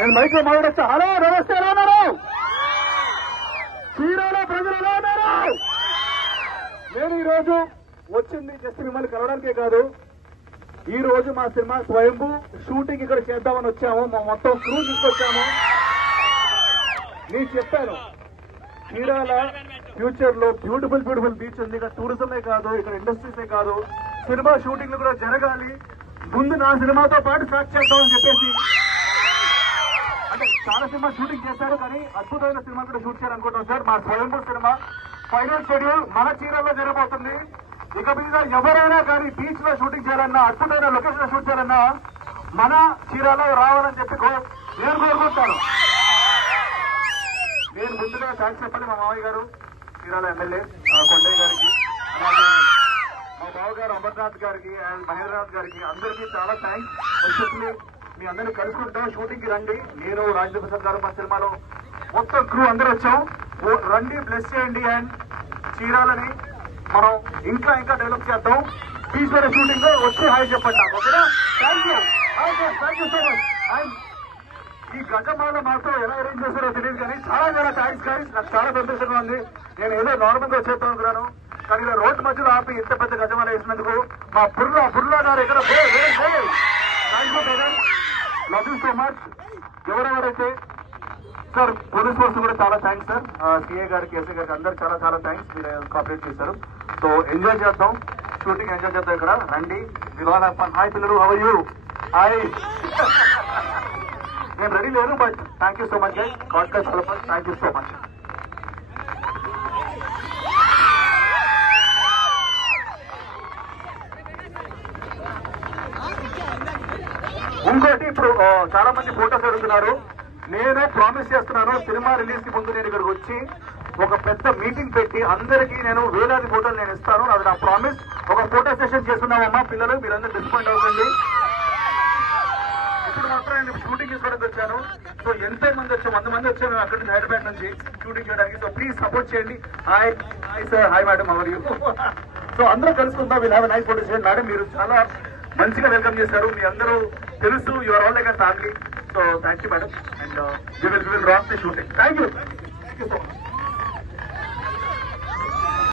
నేను మైక్లో హలో నమస్తే ఎలా ఉన్నారు చీరాల ప్రజలు ఎలా ఉన్నారు? నేను ఈరోజు వచ్చింది జస్ట్ మిమ్మల్ని కలవడానికే కాదు. ఈ రోజు మా సినిమా స్వయంభూ షూటింగ్ ఇక్కడ చేద్దామని వచ్చాము. మా మొత్తం క్రూ తీసుకొచ్చాము. నేను చెప్పాను చీరాల ఫ్యూచర్లో బ్యూటిఫుల్ బ్యూటిఫుల్ బీచ్ ఉంది. ఇక్కడ టూరిజమే కాదు ఇక్కడ ఇండస్ట్రీసే కాదు. సినిమా షూటింగ్లు కూడా జరగాలి. ముందు నా సినిమాతో పాటు స్టార్ట్ చేద్దామని చెప్పేసి అంటే చాలా సినిమా షూటింగ్ చేశారు కానీ అద్భుతమైన సినిమా కూడా షూట్ చేయాలనుకుంటాం సార్. మా స్వయంభూ సినిమా. ఫైనల్ షెడ్యూల్ మన చీరల్లో జరగబోతుంది. ఇక మీద ఎవరైనా కానీ బీచ్లో షూటింగ్ చేయాలన్నా అద్భుతమైన లొకేషన్లో షూట్ చేయాలన్నా మన చీరలో రావాలని చెప్పి నేను కోరుకుంటాను నేను ముందుగా థ్యాంక్స్ చెప్పండి మా మావయ్య గారు చీరాల ఎమ్మెల్యే కొండయ్య గారికి అలాగే మా బావగారు అమర్నాథ్ గారికి అండ్ మహేంద్రనాథ్ గారికి అందరికీ చాలా థ్యాంక్స్ ఎస్పెషల్లీ మీ అందరినీ కలుసుకుంటాం. షూటింగ్కి రండి. నేను రాజేంద్ర ప్రసాద్ గారు మా సినిమాలో మొత్తం క్రూ అందరూ వచ్చాం. ఓ రండి బ్లెస్ చేయండి అండ్ చీరాలని మనం ఇంకా ఇంకా డెవలప్ చేద్దాం. తీసుకునే షూటింగ్లో వచ్చి హాయ్ చెప్పండి నాకు ఓకేనా? Thank you thank you so much and ఈ గజమాల మాత్రం ఎలా అరేంజ్ చేస్తారో తెలియదు కానీ చాలా చాలా థ్యాంక్స్ గాయస్ నాకు చాలా సంతోషంగా ఉంది. నేను ఏదో నార్మల్గా వచ్చేస్తాను అనుకున్నాను. కానీ ఇలా రోడ్డు మధ్యలో ఆపి ఇంత పెద్ద గజమాల వేసినందుకు మా బుర్ర బుర్ర గారు ఇక్కడ లవ్ యూ సో మచ్ ఎవరెవరైతే? సార్ పోలీస్ ఫోర్స్ కూడా చాలా థ్యాంక్స్ సార్ సిఏ గారికి ఎస్ఐ గారికి అందరు చాలా చాలా థ్యాంక్స్ మీరు కాపరేట్ చేశారు. సో ఎంజాయ్ చేద్దాం. షూటింగ్ ఎంజాయ్ చేద్దాం ఇక్కడ. రండి. మీరు ఫన్ హాయ్ పిల్లలు. హౌ యూ హాయ్ నేను రెడీ లేను but thank you so much guys god thank you so much ఇంకోటి ఇప్పుడు చాలా మంది ఫోటోస్ అడుగుతున్నారు. నేను ప్రామిస్ చేస్తున్నాను సినిమా రిలీజ్కి ముందు నేను ఇక్కడికి వచ్చి ఒక పెద్ద మీటింగ్ పెట్టి అందరికీ నేను వేలాది ఫోటోలు నేను ఇస్తాను. అది నా ప్రామిస్ ఒక ఫోటో సెషన్ చేస్తున్నామమ్మా పిల్లలు మీరందరూ డిస్పాయింట్ అవుతుంది ఇప్పుడు మాత్రం నేను షూటింగ్ చేసుకోవడానికి వచ్చాను. సో ఎంతో మంది వచ్చాము వంద మంది వచ్చాము మేము అక్కడి నుంచి హైదరాబాద్ నుంచి షూటింగ్ చేయడానికి. సో ప్లీజ్ సపోర్ట్ చేయండి. Hi hi sir hi madam our you so అందరూ కలుసుకుందాం. వీల్ హ్యావ్ నైస్ ఫోటో చేయండి మేడం మీరు చాలా మంచిగా వెల్కమ్ చేశారు. మీ అందరూ తెలుసు your all like family so thank you madam and you will will rock the shooting thank you